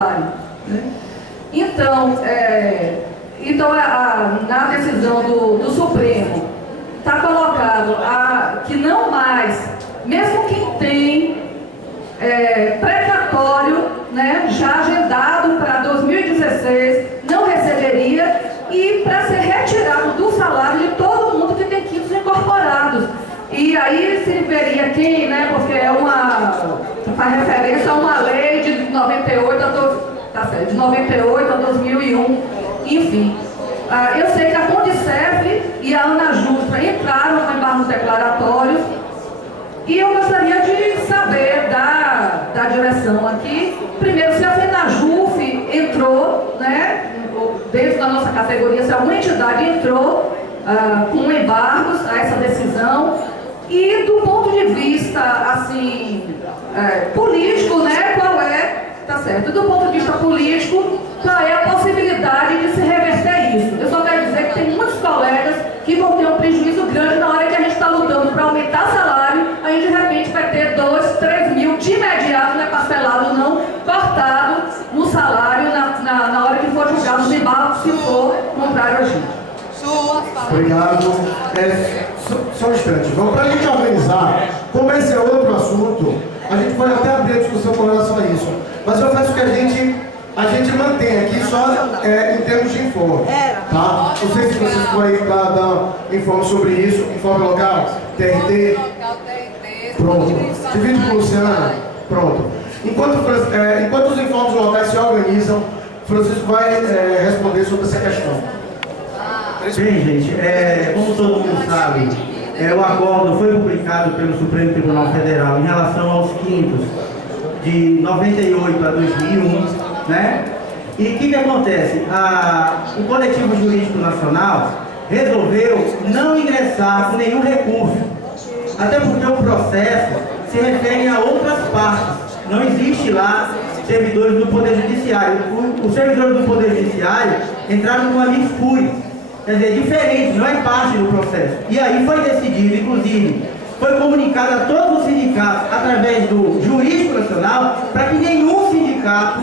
né? Então, na decisão do Supremo, está colocado que não mais, mesmo quem tem precatório, né, já agendado para 2016, não receberia, e para ser retirado do salário de todo mundo que tem quintos incorporados. E aí se veria quem, né, porque faz referência a uma lei de 98 a 2001, enfim. Eu sei que a Condicef e a ANAJUSTA entraram com embargos declaratórios, e eu gostaria de saber da direção aqui, primeiro, se a FENAJUF entrou, né, dentro da nossa categoria, se alguma entidade entrou com embargos a essa decisão, e do ponto de vista, assim, político, né, qual é, tá certo, do ponto de vista político, qual é a possibilidade de se reverter isso? Eu só quero dizer que tem muitos colegas que vão ter um prejuízo grande na hora que a gente está lutando para aumentar salário, aí de repente vai ter 2, 3 mil de imediato, não é parcelado não, cortado no salário na hora que for julgado os embargos, se for contrário a gente. Obrigado. Só um instante. Vamos para a gente organizar. Como esse é outro assunto, a gente pode até abrir a discussão com relação a isso. Mas eu peço que a gente mantenha aqui só em termos de informe. Tá? Não sei se vocês vão aí dar informe sobre isso, informe local, TRT. Pronto. Divide com Luciana. Pronto. Enquanto os informes locais se organizam, Francisco vai responder sobre essa questão. Bem, gente, como todo mundo sabe, o acordo foi publicado pelo Supremo Tribunal Federal em relação aos quintos de 98 a 2001, né? E o que acontece? O Coletivo Jurídico Nacional resolveu não ingressar com nenhum recurso, até porque o processo se refere a outras partes, não existe lá servidores do Poder Judiciário. Os servidores do Poder Judiciário entraram com amigos curios. Quer dizer, diferente, não é parte do processo. E aí foi decidido, inclusive, foi comunicado a todos os sindicatos, através do Jurídico Nacional, para que nenhum sindicato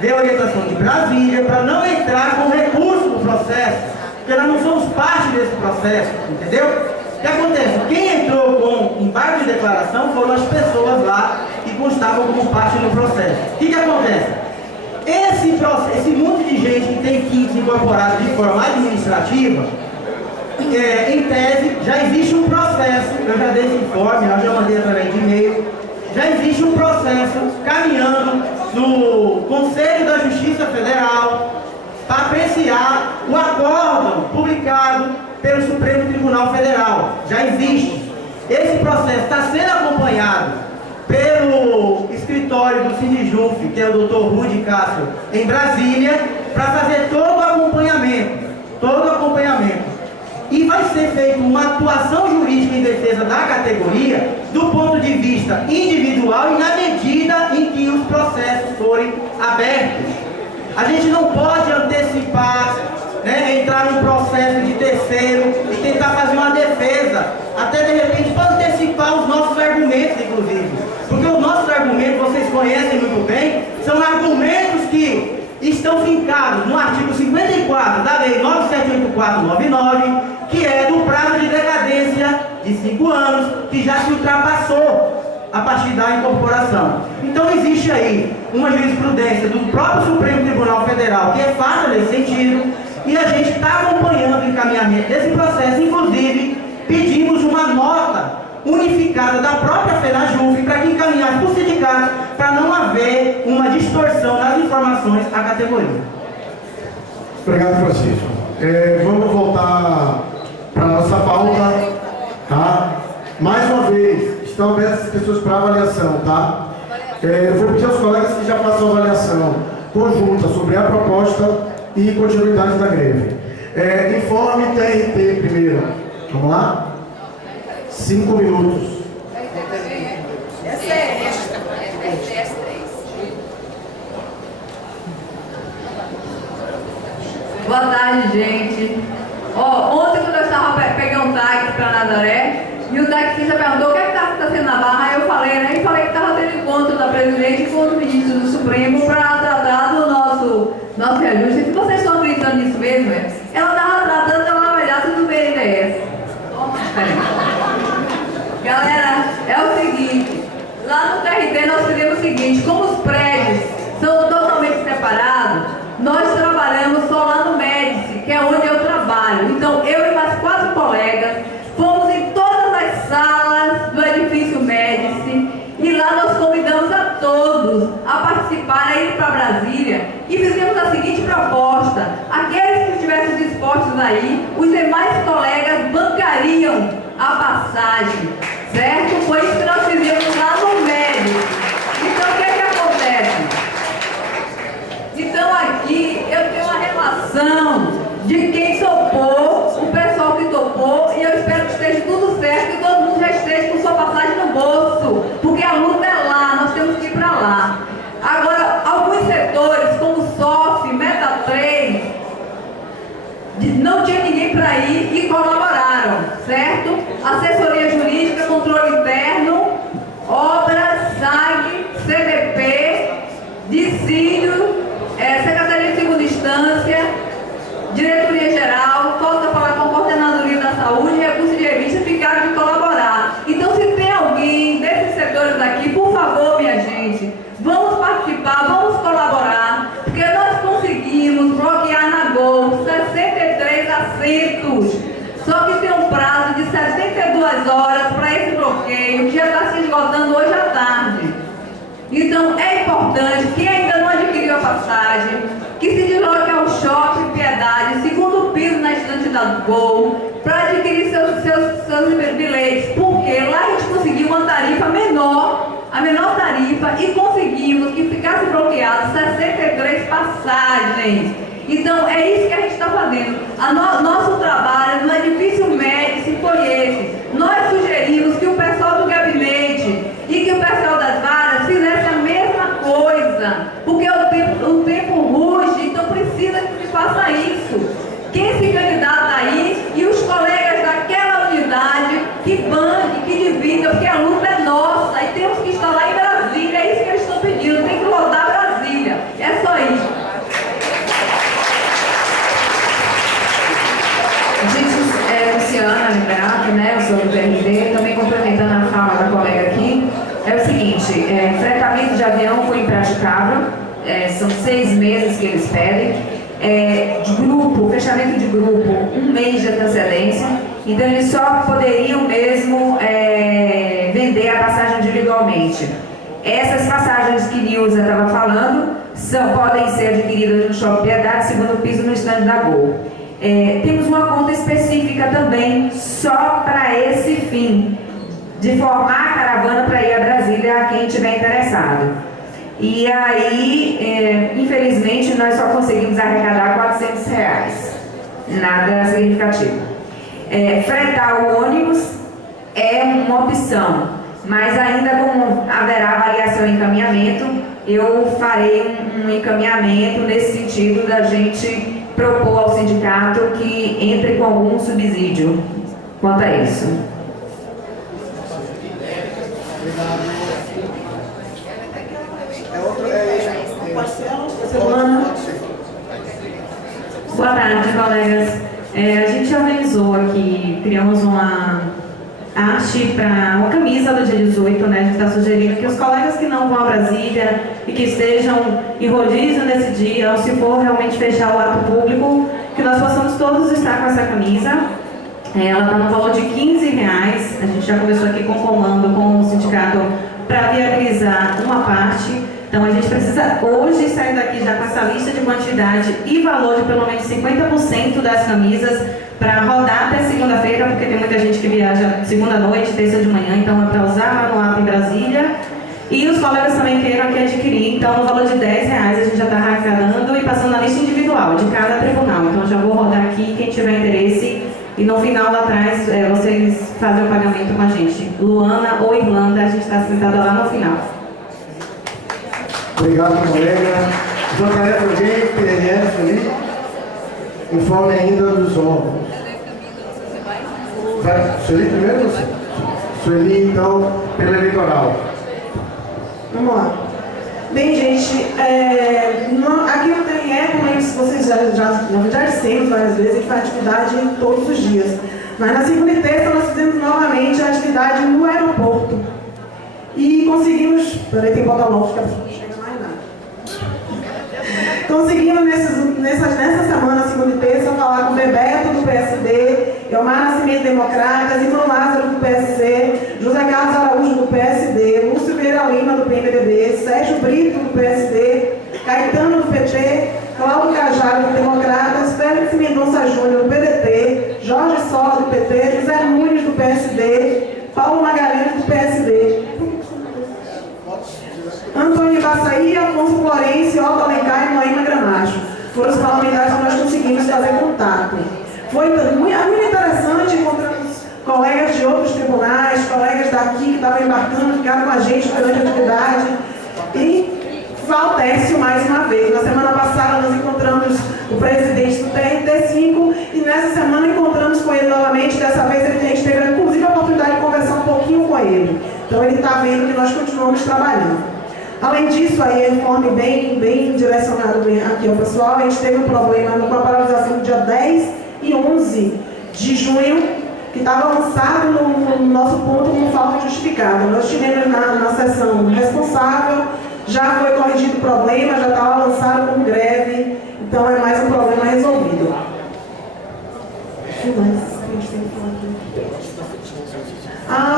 dê orientação de Brasília para não entrar com recurso no processo, porque nós não somos parte desse processo, entendeu? O que acontece? Quem entrou com embargo de declaração foram as pessoas lá que constavam como parte do processo. O que acontece? Esse monte de gente que tem quintos incorporados de forma administrativa, em tese, já existe um processo, eu já dei esse informe, eu já mandei através de e-mail, já existe um processo caminhando no Conselho da Justiça Federal para apreciar o acórdão publicado pelo Supremo Tribunal Federal. Já existe. Esse processo está sendo acompanhado pelo escritório do Sinijuf, que é o Dr. Rudy Castro, em Brasília, para fazer todo o acompanhamento. E vai ser feita uma atuação jurídica em defesa da categoria do ponto de vista individual e na medida em que os processos forem abertos. A gente não pode antecipar, né, entrar num processo de terceiro e tentar fazer uma defesa, até de repente para antecipar os nossos argumentos, inclusive. Porque os nossos argumentos, vocês conhecem muito bem, são argumentos que estão fincados no artigo 54 da Lei 9784/99, que é do prazo de decadência de 5 anos, que já se ultrapassou a partir da incorporação. Então existe aí uma jurisprudência do próprio Supremo Tribunal Federal que é fácil nesse sentido, e a gente está acompanhando o encaminhamento desse processo. Inclusive, pedimos uma nota unificada da própria FENAJUF para que encaminhasse para o sindicato, para não haver uma distorção nas informações à categoria. Obrigado, Francisco. Vamos voltar para a nossa pauta, tá? Mais uma vez, estão abertas as pessoas para avaliação, tá? Eu vou pedir aos colegas que já façam a avaliação conjunta sobre a proposta e continuidade da greve. Informe TRT primeiro. Vamos lá? 5 minutos. Boa tarde, gente. Ontem quando eu estava pegando um táxi para Nazaré, e o taxista perguntou o que está acontecendo na Barra, aí eu falei, né? E falei que estava tendo encontro encontro da presidente com o ministro do Supremo para tratar do nosso reajuste. Se vocês estão acreditando nisso mesmo, ela estava tratando da lavalhada do BNDES. Galera, é o seguinte, lá no TRT nós fizemos o seguinte, como os prédios são totalmente separados, nós trabalhamos só lá no Médici, que é onde eu trabalho. Então, eu e mais 4 colegas fomos em todas as salas do edifício Médici e lá nós convidamos a todos a participarem, a ir para Brasília e fizemos a seguinte proposta: aqueles que estivessem dispostos aí, os demais colegas bancariam a passagem, certo? Foi isso que nós fizemos lá no Médici. Então, o que é que acontece? Então, aqui eu tenho uma relação de quem topou, o pessoal que topou, e eu espero que esteja tudo certo, que todo mundo já esteja com sua passagem no bolso, porque a luta é lá, nós temos que ir para lá. Agora, alguns setores, como SOF, Meta 3, não tinha ninguém para ir e colaboraram, certo? Assessoria jurídica, controle interno, obra, SAG, CDP, dissídio, Secretaria de Segunda Instância, Diretoria Geral, falta falar com a Coordenadoria da Saúde e Recursos de Revista ficaram de colaborar. Então, se tem alguém desses setores aqui, por favor, minha gente, vamos participar, vamos colaborar, porque nós conseguimos bloquear na Gol 63 assentos. Só que tem um prazo de 72 horas para esse bloqueio, que já está se esgotando hoje à tarde. Então, é importante, quem ainda não adquiriu a passagem, que se desloque ao Shopping Piedade, segundo piso na estante da Gol, para adquirir seus bilhetes, porque lá a gente conseguiu uma tarifa menor, a menor tarifa, e conseguimos que ficasse bloqueado 63 passagens. Então, é isso que a gente está fazendo. Nosso trabalho no edifício Médici foi esse. Nós sugerimos que o pessoal do gabinete e que o pessoal das varas fizesse a mesma coisa, porque o tempo ruge, então precisa que se faça isso. Quem se candidata aí e os colegas daquela unidade que banquem, que dividam, porque a luta é nossa e temos que estar lá em Brasília, é isso que eles estão pedindo, tem que lotar Brasília, é só isso. Gente, Luciana Liberato, né, eu sou do PRD, também complementando a fala da colega aqui, é o seguinte, fretamento de avião foi impraticável, são 6 meses que eles pedem, de grupo, fechamento de grupo, 1 mês de antecedência, então eles só poderiam mesmo vender a passagem individualmente. Essas passagens que Nilza estava falando podem ser adquiridas no Shopping Piedade, segundo piso no estande da Gol. Temos uma conta específica também só para esse fim, de formar a caravana para ir a Brasília a quem estiver interessado. E aí, infelizmente, nós só conseguimos arrecadar R$400, nada significativo. Fretar o ônibus é uma opção, mas ainda como haverá avaliação e encaminhamento, eu farei um encaminhamento nesse sentido da gente propor ao sindicato que entre com algum subsídio quanto a isso. Boa tarde, colegas. A gente organizou aqui, criamos uma arte para uma camisa do dia 18, né? A gente está sugerindo que os colegas que não vão a Brasília e que estejam em rodízio nesse dia, ou se for realmente fechar o ato público, que nós possamos todos estar com essa camisa. Ela está no valor de R$15. A gente já conversou aqui com o comando, com o sindicato, para viabilizar uma parte. Então a gente precisa hoje sair daqui já com essa lista de quantidade e valor de pelo menos 50% das camisas para rodar até segunda-feira, porque tem muita gente que viaja segunda noite, terça de manhã, então é para usar lá no ato em Brasília. E os colegas também queiram aqui adquirir, então no valor de R$10 a gente já está arrecadando e passando na lista individual de cada tribunal. Então já vou rodar aqui, quem tiver interesse, e no final lá atrás vocês fazem o pagamento com a gente. Luana ou Irlanda, a gente está sentada lá no final. Obrigado, colega. JF, alguém? PNF ali? Informe ainda dos órgãos. Vai, Sueli primeiro? Sueli, então, pela eleitoral. Vamos lá. Bem, gente, aqui não tem como vocês já dissemos várias vezes, a gente faz atividade todos os dias. Mas na segunda e terça nós fizemos novamente a atividade no aeroporto. E conseguimos... Peraí, tem que botar longe, que a pessoa não chega mais nada. Conseguimos nessa semana, segunda e terça, falar com o Bebeto do PSD, Elmar Nascimento Democratas, Irmão Lázaro do PSC, José Carlos Araújo do PSD, Lúcio Vieira Lima do PMDB, Sérgio Brito do PSD, Caetano do PT, Cláudio Cajaro do Democratas, Félix Mendonça Júnior do PDT, Jorge Sola do PT, José Nunes do PSD, Paulo Magalhães do PSD, Antônio Baçaí, Afonso Florencio, Otto Alencar e Moema Gramacho. Foram os parlamentares que nós conseguimos fazer contato. Foi muito interessante, encontramos colegas de outros tribunais, colegas daqui que estavam embarcando, ficaram com a gente durante a atividade. E Valtécio mais uma vez. Na semana passada nós encontramos o presidente do TRT5 e nessa semana encontramos com ele novamente. Dessa vez a gente teve inclusive a oportunidade de conversar um pouquinho com ele. Então ele está vendo que nós continuamos trabalhando. Além disso, aí, informe bem direcionado aqui ao pessoal, a gente teve um problema com a paralisação do dia 10 e 11 de junho, que estava lançado no nosso ponto como falta justificada. Nós tivemos na sessão responsável, já foi corrigido o problema, já estava lançado como greve, então é mais um problema resolvido.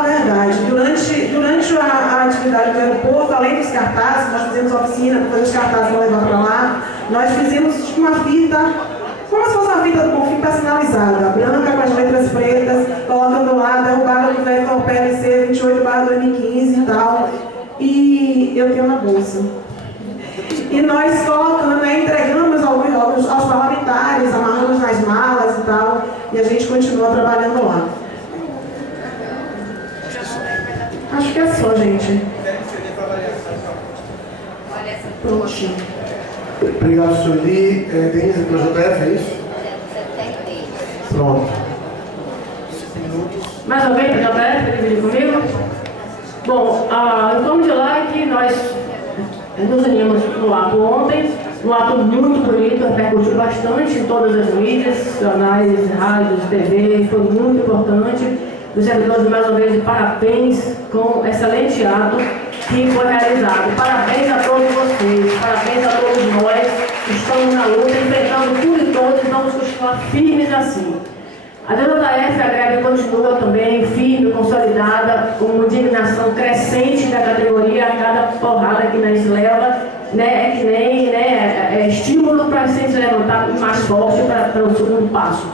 Verdade. Durante a atividade do aeroporto, além dos cartazes, nós fizemos oficina para fazer os cartazes para levar para lá. Nós fizemos uma fita, como se fosse uma fita do Bonfim personalizada, branca com as letras pretas, colocando lá, derrubada do vetor PLC 28/2015 e tal. E eu tenho na bolsa. E nós colocando, entregamos aos parlamentares, amarramos nas malas e tal, e a gente continua trabalhando lá. Acho que é só, gente. Prontinho. Obrigado, Sueli. Denise, para o JF, é isso? Pronto. 5 minutos. Mais alguém para o JF, para dividir comigo? Bom, o tom de lá é que nós nos unimos no ato ontem, um ato muito bonito, repercutiu bastante em todas as mídias, jornais, rádios, TV, foi muito importante. Os servidores, mais uma vez, parabéns com o excelente ato que foi realizado. Parabéns a todos vocês, parabéns a todos nós que estamos na luta, enfrentando tudo e todos e vamos continuar firmes assim. A JF, a greve continua também firme, consolidada, com uma indignação crescente da categoria a cada porrada que nós leva, é que nem estímulo para a gente se levantar mais forte para o segundo passo.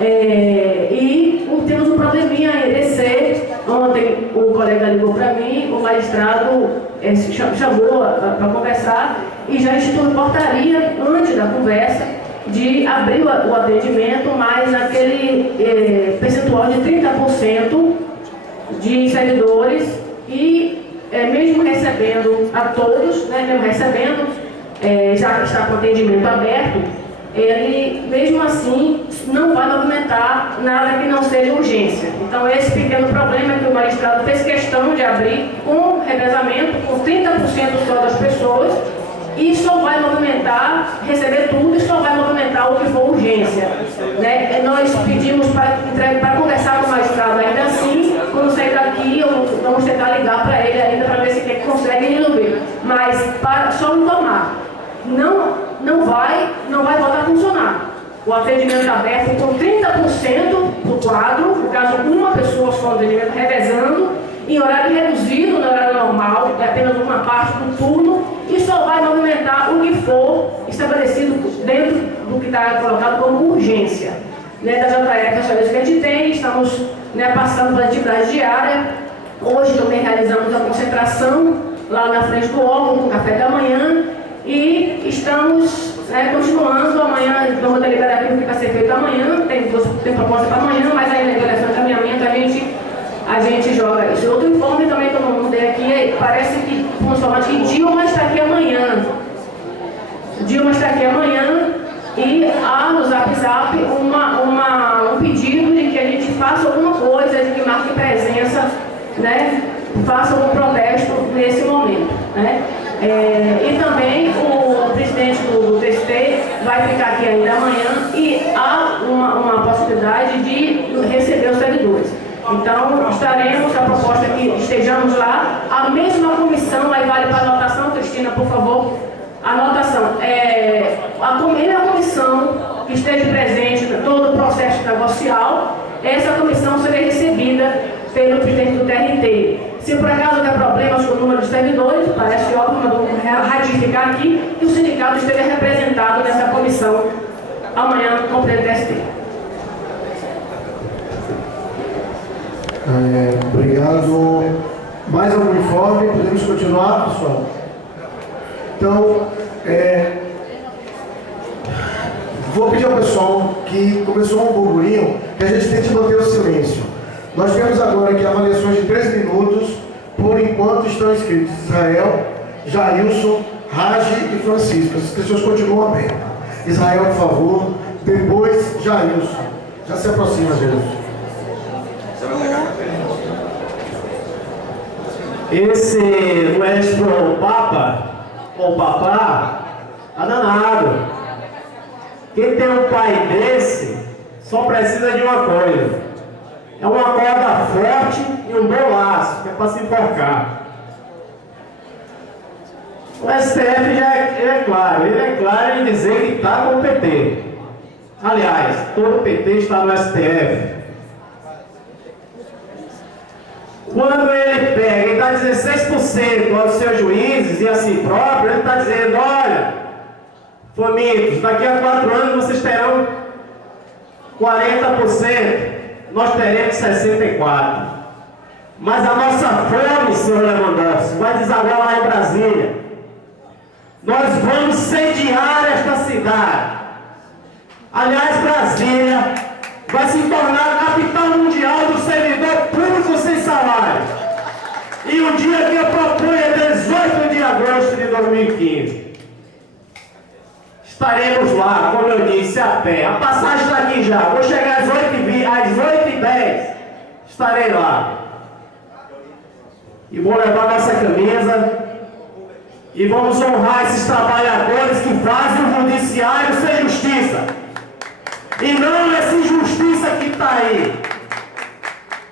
E temos um probleminha em EDC. Ontem o colega ligou para mim, o magistrado chamou para conversar e já instituiu portaria antes da conversa de abrir o atendimento, mas naquele percentual de 30% de servidores e mesmo recebendo a todos, mesmo recebendo, já que está com o atendimento aberto, ele, mesmo assim, não vai movimentar nada que não seja urgência. Então, esse pequeno problema que o magistrado fez questão de abrir com revezamento, com 30% só das pessoas, e só vai movimentar, receber tudo, e só vai movimentar o que for urgência. Nós pedimos para conversar com o magistrado ainda assim, quando sair daqui, vamos tentar ligar para ele ainda para ver se ele consegue resolver. Mas só informar. Não vai voltar a funcionar. O atendimento aberto com 30% do quadro, no caso uma pessoa só no atendimento revezando, em horário reduzido, no horário normal, é apenas uma parte do turno, e só vai movimentar o que for estabelecido dentro do que está colocado como urgência. Da JF, essa vez que a gente tem, estamos passando pela atividade diária. Hoje também realizamos a concentração lá na frente do órgão, com o café da manhã, e estamos continuando. Amanhã vamos deliberar aquilo que vai ser feito amanhã, tem proposta para amanhã, mas aí na delegação de encaminhamento a gente joga isso. Outro informe também que eu não dei aqui, parece que que Dilma está aqui amanhã. Dilma está aqui amanhã e há no Zap um pedido de que a gente faça alguma coisa, de que marque presença, faça algum protesto nesse momento. E também o presidente do TST vai ficar aqui ainda amanhã e há uma possibilidade de receber os servidores. Então, estaremos, a proposta é que estejamos lá, a mesma comissão, aí vale para a anotação, Cristina, por favor, anotação. A primeira comissão que esteja presente em todo o processo negocial, essa comissão será recebida pelo presidente do TRT. Se por acaso der problemas com o número de servidores, parece óbvio, mas vamos ratificar aqui que o sindicato esteja representado nessa comissão amanhã com o presidente do TST. Obrigado. Mais algum informe? Podemos continuar, pessoal? Então, vou pedir ao pessoal que começou um burburinho que a gente tente manter o silêncio. Nós temos agora aqui avaliações de 3 minutos, por enquanto estão inscritos Israel, Jailson, Ragi e Francisco. As inscrições continuam abertas. Israel, por favor. Depois, Jailson. Já se aproxima, Jailson. Esse nuestro Papa, ou Papá, tá danado. Quem tem um pai desse, só precisa de uma coisa. É uma corda forte e um bom laço, que é para se enforcar. O STF já é claro, ele é claro em dizer que está com o PT. Aliás, todo o PT está no STF. Quando ele pega e dá 16% aos seus juízes e a si próprio, ele está dizendo, olha, famintos, daqui a 4 anos vocês terão 40%, nós teremos 64%. Mas a nossa fome, senhor Lewandowski, vai desaguar lá em Brasília. Nós vamos sediar esta cidade. Aliás, Brasília vai se tornar a capital mundial do servidor público sem salário. E o dia que eu proponho é 18 de agosto de 2015. Estaremos lá, como eu disse, a pé. A passagem está aqui já. Vou chegar às 8h10. Estarei lá. E vou levar nossa camisa. E vamos honrar esses trabalhadores que fazem o judiciário ser justiça. E não essa injustiça que está aí.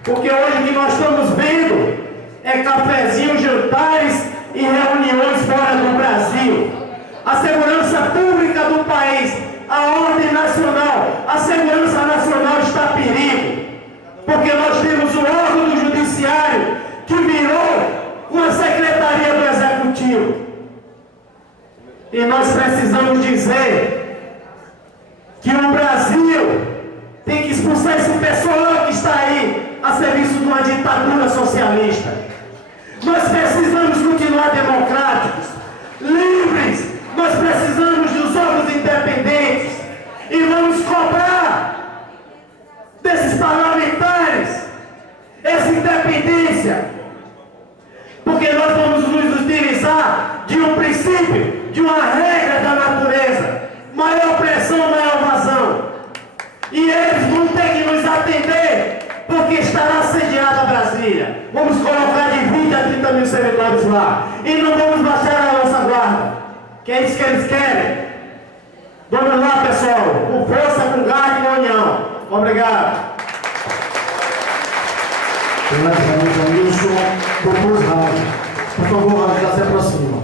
Porque hoje o que nós estamos vendo é cafezinhos, jantares e reuniões fora do Brasil. A segurança pública do país, a ordem nacional, a segurança nacional está em perigo. Porque nós temos o órgão do judiciário que virou uma secretaria do executivo. E nós precisamos dizer que o Brasil tem que expulsar esse pessoal que está aí a serviço de uma ditadura socialista. Nós precisamos continuar democráticos, livres. Nós precisamos dos órgãos independentes e vamos cobrar desses parlamentares essa independência, porque nós vamos nos utilizar de um princípio, de uma regra da natureza: maior pressão, maior vazão. E eles vão ter que nos atender, porque estará assediada Brasília. Vamos colocar de 20 a 30 mil servidores lá e não vamos baixar a nossa guarda, que é isso que eles querem. Vamos lá, pessoal, com força, com garra e com união. Obrigado. Por favor, Raji, já se aproxima.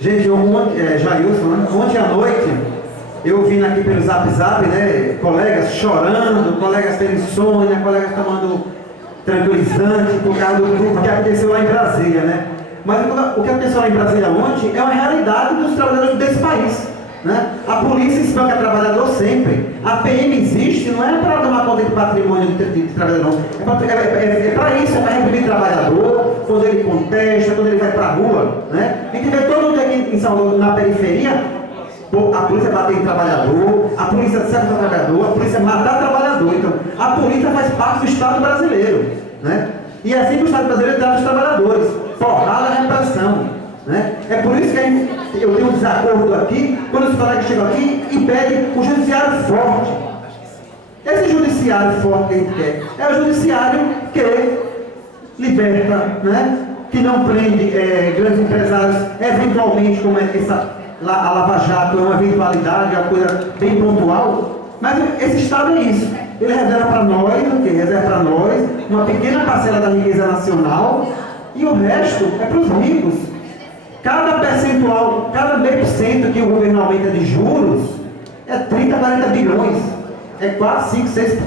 Gente, Jailson, ontem à noite eu vim aqui pelo Zap, né? Colegas chorando, colegas tendo insônia, colegas tomando tranquilizante por causa do que aconteceu lá em Brasília, né? Mas o que aconteceu lá em Brasília ontem é uma realidade dos trabalhadores desse país, né? A polícia espanca trabalhador sempre. A PM existe, não é para tomar conta de patrimônio de trabalhador, não. É para isso, é para reprimir trabalhador, quando ele contesta, quando ele vai para a rua, né? A gente vê todo mundo aqui em São Paulo, na periferia, a polícia bater em trabalhador, a polícia sequestrar trabalhador, a polícia matar trabalhador. Então, a polícia faz parte do Estado brasileiro, né? E assim que o Estado brasileiro trata os trabalhadores, porrada, repressão, né? É por isso que eu tenho um desacordo aqui, quando os colegas chegam aqui e pedem um judiciário forte. Esse judiciário forte que a gente quer é o judiciário que liberta, né? que não prende grandes empresários, eventualmente, como a Lava Jato é uma eventualidade, é uma coisa bem pontual, mas esse Estado é isso. Ele reserva para nós, o quê? Reserva para nós uma pequena parcela da riqueza nacional e o resto é para os ricos. Cada percentual, cada meio por cento que o governo aumenta de juros é 30, 40 bilhões. É 4, 5, 6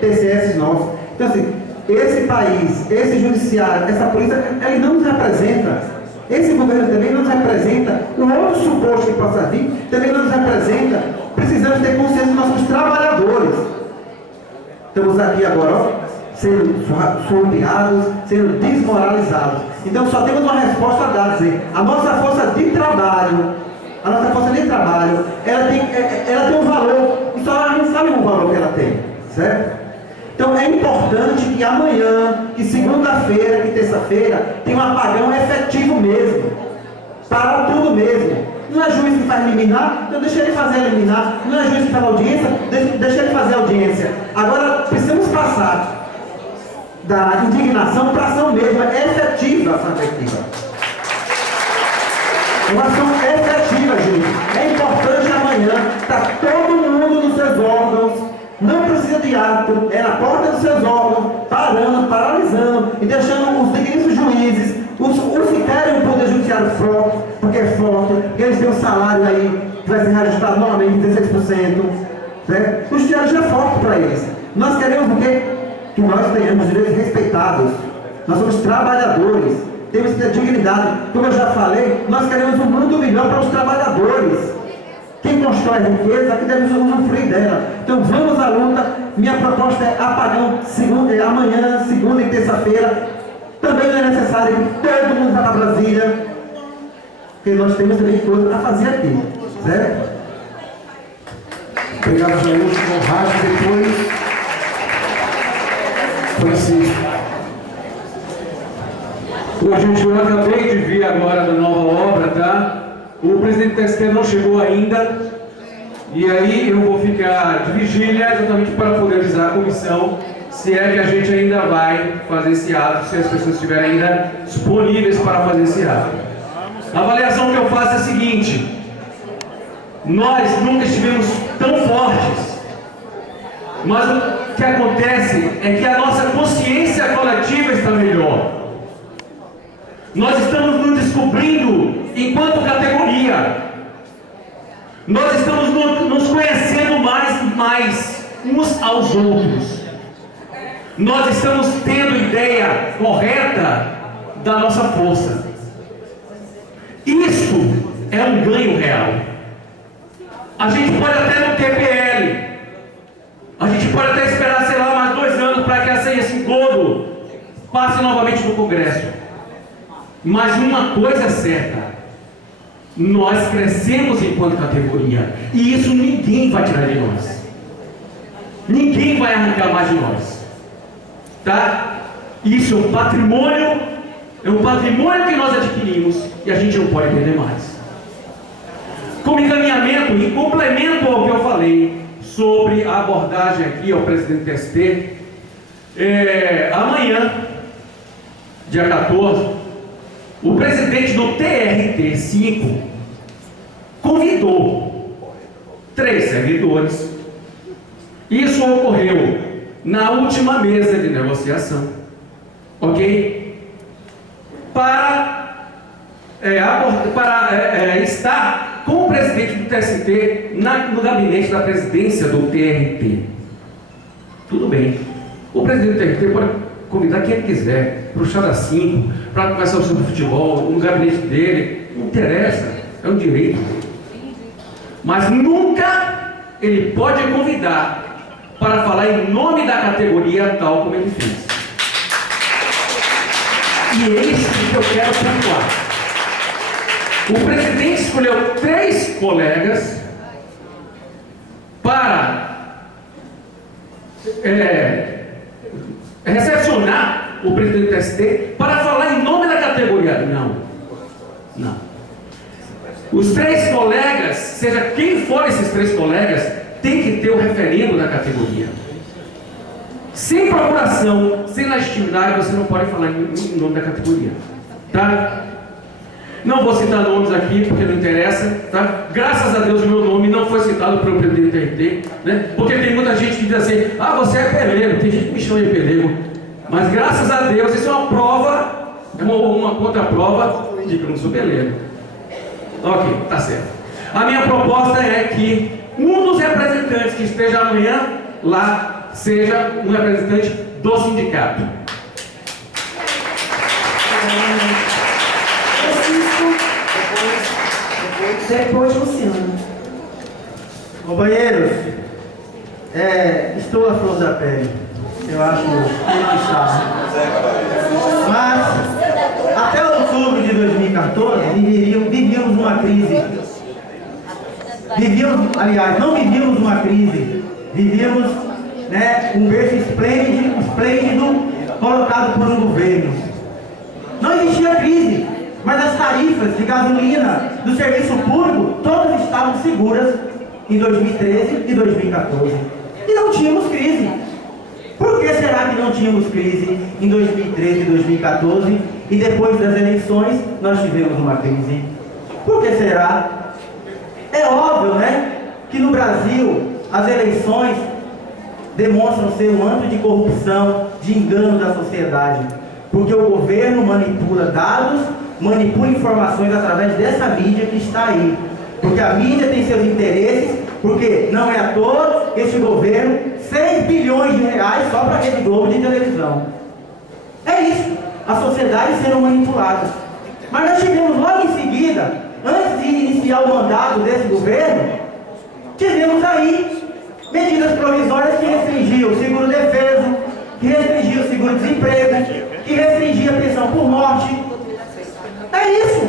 TCS novos. Então, assim, esse país, esse judiciário, essa polícia, ele não nos representa. Esse governo também não nos representa. O outro suposto que possa vir também não nos representa. Precisamos ter consciência dos nossos trabalhadores. Estamos aqui agora, ó, sendo surrupiados, sendo desmoralizados. Então só temos uma resposta a dar, dizer, a nossa força de trabalho, ela tem um valor, e só a gente sabe o valor que ela tem, certo? Então é importante que amanhã, que segunda-feira, que terça-feira, tenha um apagão efetivo mesmo. Parar tudo mesmo. Não é juiz que faz liminar, então deixa ele fazer a liminar. Não é juiz que faz audiência, deixa ele fazer a audiência. Agora precisamos passar da indignação para a ação mesmo, efetiva ação efetiva. Uma ação efetiva, gente. É importante amanhã estar todo mundo nos seus órgãos. Não precisa de ato, é na porta dos seus órgãos, parando, paralisando e deixando os digníssimos juízes, os que querem o poder judiciário forte, porque é forte, porque eles têm um salário aí que vai ser reajustado novamente em 16%. Certo? O judiciário já é forte para eles. Nós queremos o quê? Que nós tenhamos direitos respeitados. Nós somos trabalhadores, temos que ter dignidade. Como eu já falei, nós queremos um mundo melhor para os trabalhadores. Quem constrói riqueza, aqui devemos usufruir dela. Então vamos à luta. Minha proposta é apagão amanhã, segunda e terça-feira. Também não é necessário que todo mundo vá para Brasília, porque nós temos também coisas a fazer aqui, certo? Obrigado, Jair. Rádio depois. Francisco. Ô, gente, eu acabei de vir agora da nova obra, tá? O presidente do TST não chegou ainda, e aí eu vou ficar de vigília exatamente para poder avisar a comissão se é que a gente ainda vai fazer esse ato, se as pessoas estiverem ainda disponíveis para fazer esse ato. A avaliação que eu faço é a seguinte: nós nunca estivemos tão fortes, mas o que acontece é que a nossa consciência coletiva está melhor. Nós estamos nos descobrindo enquanto categoria. Nós estamos nos conhecendo mais uns aos outros. Nós estamos tendo ideia correta da nossa força. Isso é um ganho real. A gente pode até não ter PL. A gente pode até esperar, sei lá, mais 2 anos para que esse todo passe novamente no Congresso. Mas uma coisa é certa: nós crescemos enquanto categoria, e isso ninguém vai tirar de nós. Ninguém vai arrancar mais de nós, tá? Isso é um patrimônio que nós adquirimos e a gente não pode perder mais. Como encaminhamento e complemento ao que eu falei sobre a abordagem aqui ao presidente do TST, amanhã, dia 14, o presidente do TRT5 convidou 3 servidores. Isso ocorreu na última mesa de negociação, ok? Para estar com o presidente do TST no gabinete da presidência do TRT. Tudo bem. O presidente do TRT pode convidar quem ele quiser para o chá das 5, para conversar sobre futebol, no gabinete dele, não interessa, é um direito dele. Mas nunca ele pode convidar para falar em nome da categoria, tal como ele fez. E é isso que eu quero pontuar. O presidente escolheu 3 colegas para recepcionar o presidente do TST para falar em nome da categoria. Não. Os 3 colegas, seja quem for esses 3 colegas, tem que ter o referendo da categoria. Sem procuração, sem legitimidade, você não pode falar em nome da categoria. Tá? tá? Não vou citar nomes aqui porque não interessa, tá? Graças a Deus o meu nome não foi citado pelo presidente do TRT, né? Porque tem muita gente que diz assim, ah, você é pelego, tem gente que me chama de pelego. Mas graças a Deus isso é uma prova, uma contra-prova de que eu não sou pelego. Ok, tá certo. A minha proposta é que um dos representantes que esteja amanhã lá seja um representante do sindicato. Depois, Luciano. Companheiros, estou à flor da pele. Eu acho que não está. Mas, até outubro de 2014, vivíamos uma crise. Não vivíamos uma crise. Vivíamos, né, um berço esplêndido colocado por um governo. Não existia crise, mas as tarifas de gasolina do serviço público todas estavam seguras em 2013 e 2014. E não tínhamos crise. Por que será que não tínhamos crise em 2013 e 2014 e depois das eleições nós tivemos uma crise? Por que será? É óbvio, né, que no Brasil as eleições demonstram ser um antro de corrupção, de engano da sociedade, porque o governo manipula dados, manipula informações através dessa mídia que está aí, porque a mídia tem seus interesses, porque não é à toa este governo 6 bilhões de reais só para a Rede Globo de televisão. É isso, a sociedade sendo manipulada. Mas nós tivemos logo em seguida, antes de iniciar o mandato desse governo, tivemos aí medidas provisórias que restringiam o seguro-defeso, que restringiam o seguro-desemprego, que restringiam a pensão por morte. É isso.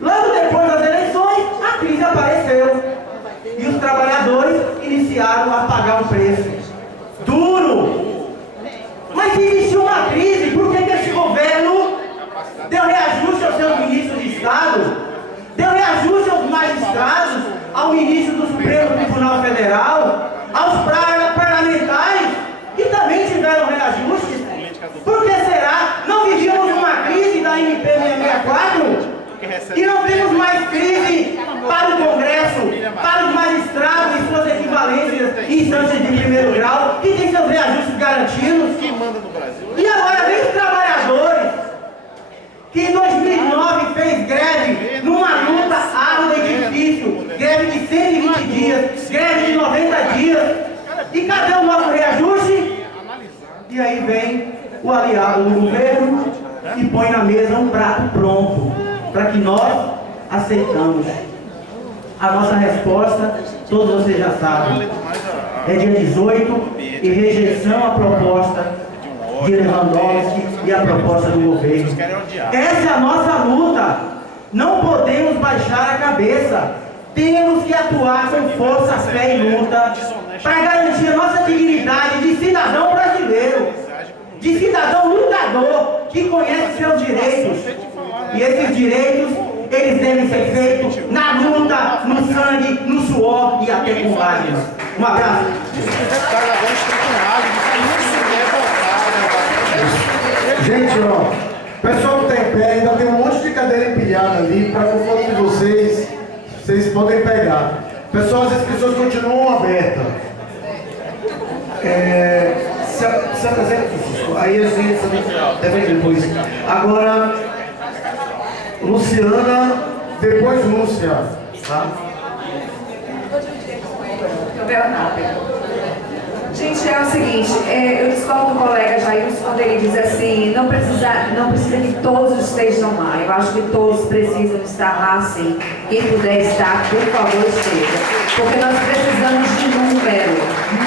Logo depois das eleições, a crise apareceu. E os trabalhadores iniciaram a pagar um preço duro. Mas se existiu uma crise, por que este governo deu reajuste aos seus ministros de Estado, deu reajuste aos magistrados, ao ministro do Supremo Tribunal Federal, aos parlamentares, que também tiveram reajustes? Por que será? Não vivíamos uma crise da MP 664? E não temos mais crise para o Congresso, para os magistrados e suas equivalências em instâncias de primeiro grau, que tem seus reajustes garantidos? E agora vem os trabalhadores, que em 2009 fez greve numa luta árdua e difícil, greve de 120 dias, greve de 90 dias. E cadê o nosso reajuste? E aí vem o aliado do governo e põe na mesa um prato pronto, para que nós aceitamos. A nossa resposta, todos vocês já sabem, é dia 18 e rejeição à proposta de Lewandowski e a proposta do governo. Essa é a nossa luta. Não podemos baixar a cabeça. Temos que atuar com força, fé e luta para garantir a nossa dignidade de cidadão brasileiro, de cidadão lutador que conhece seus direitos. E esses direitos, eles devem ser feitos na luta, no sangue, no suor e até com lágrimas. Um abraço. Gente, ó, pessoal que está em pé, ainda tem um monte de cadeira empilhada ali, para conforto de vocês podem pegar. Pessoal, as inscrições continuam abertas. Se apresenta, Francisco. Aí a gente deve depois. Agora, Luciana, depois Lúcia. Tá? Gente, é o seguinte, eu discordo do colega Jailson quando ele diz assim, não precisa que todos estejam lá. Eu acho que todos precisam estar lá, sim. Quem puder estar, por favor, esteja. Porque nós precisamos de número.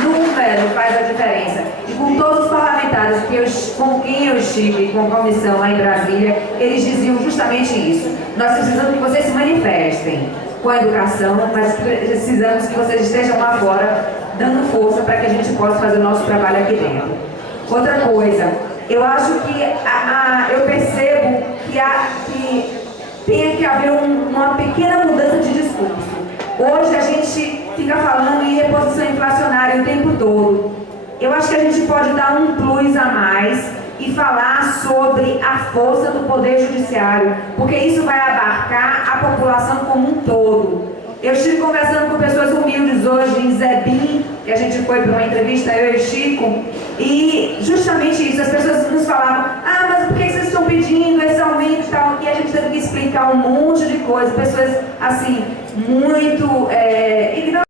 Número faz a diferença. E com todos os parlamentares com quem eu estive com a comissão lá em Brasília, eles diziam justamente isso. Nós precisamos que vocês se manifestem com a educação, mas precisamos que vocês estejam lá fora dando força para que a gente possa fazer o nosso trabalho aqui dentro. Outra coisa, eu acho que eu percebo que tem que haver uma pequena mudança de discurso. Hoje a gente fica falando em reposição inflacionária o tempo todo. Eu acho que a gente pode dar um plus a mais e e falar sobre a força do Poder Judiciário, porque isso vai abarcar a população como um todo. Eu estive conversando com pessoas humildes hoje em Zebim, que a gente foi para uma entrevista, eu e Chico, e justamente isso, as pessoas nos falavam, mas por que vocês estão pedindo esse aumento e tal? E a gente teve que explicar um monte de coisas, pessoas assim, muito ignorantes